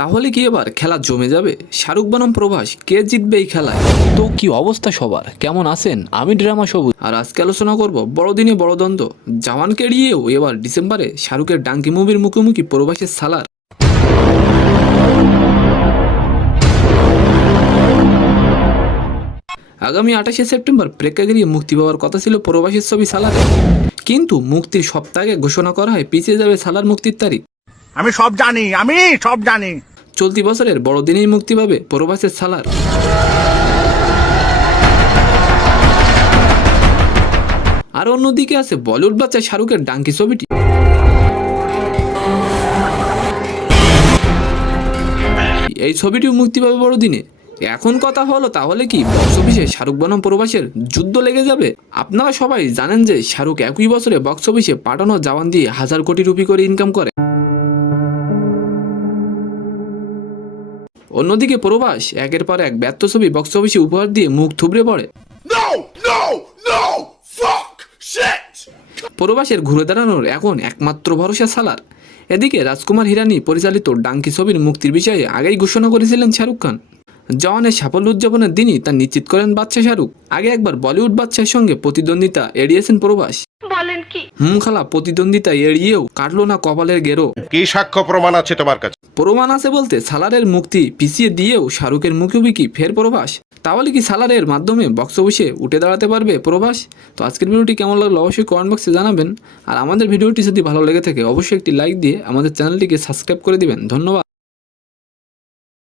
তাহলে কি এবার খেলা জমে যাবে? শাহরুখ বনাম প্রভাস, কে জিতবে এই খেলায়? তো কি অবস্থা সবার, কেমন আছেন? আমি ড্রামা সবুজ। আর আজকে আলোচনা করব বড়দিনে বড় দ্বন্দ্ব, জওয়ানকে এড়িয়েও এবার ডিসেম্বরে শাহরুখের ডাঙ্কি মুভির মুখোমুখি প্রভাসের সালার। আগামী 28শে সেপ্টেম্বর প্রেক্ষাগৃহে মুক্তি পাওয়ার কথা ছিল প্রভাসের ছবি সালার, কিন্তু মুক্তির সপ্তাহে ঘোষণা করা হয় পিছিয়ে যাবে সালার মুক্তির তারিখ। আমি সব জানি। চলতি বছরের বড়দিনেই মুক্তি পাবে প্রভাসের সালার। আর অন্যদিকে আছে বলিউড বাচ্চা শাহরুখের ডাঙ্কি ছবিটি। এই ছবিটিও মুক্তি পাবে বড়দিনে। এখন কথা হলো, তাহলে কি বক্স অফিসে শাহরুখ বনাম প্রভাসের যুদ্ধ লেগে যাবে? আপনারা সবাই জানেন যে শাহরুখ একই বছরে বক্স অফিসে পাঠানো জওয়ান দিয়ে 1000 কোটি রুপি করে ইনকাম করে। অন্যদিকে প্রভাস একের পর এক ব্যর্থ ছবি বক্স অফিসে উপহার দিয়ে মুখ থুবড়ে পড়ে। প্রভাসের ঘুরে দাঁড়ানোর এখন একমাত্র ভরসা সালার। এদিকে রাজকুমার হিরানি পরিচালিত ডাঙ্কি ছবির মুক্তির বিষয়ে আগেই ঘোষণা করেছিলেন শাহরুখ খান। জওয়ানের সাফল্য উদযাপনের দিনই তা নিশ্চিত করেন বাদশা শাহরুখ। আগে একবার বলিউড বাদশার সঙ্গে প্রতিদ্বন্দ্বিতা এড়িয়েছেন প্রভাস। বলেন কি? খালা, প্রতিদ্বন্দ্বিতা এড়িয়েও কাটলো না কপালের গেরো। কি সাক্ষ্য প্রমাণ আছে তোমার কাছে? প্রমাণ আছে বলতে, সালারের মুক্তি পিছিয়ে দিয়েও শাহরুখের মুখোমুখি ফের প্রভাস। তাহলে কি সালারের মাধ্যমে বক্স অফিসে উঠে দাঁড়াতে পারবে প্রভাস? তো আজকের ভিডিওটি কেমন লাগলো অবশ্যই কমেন্ট বক্সে জানাবেন। আর আমাদের ভিডিওটি যদি ভালো লেগে থাকে অবশ্যই একটি লাইক দিয়ে আমাদের চ্যানেলটিকে সাবস্ক্রাইব করে দিবেন। ধন্যবাদ।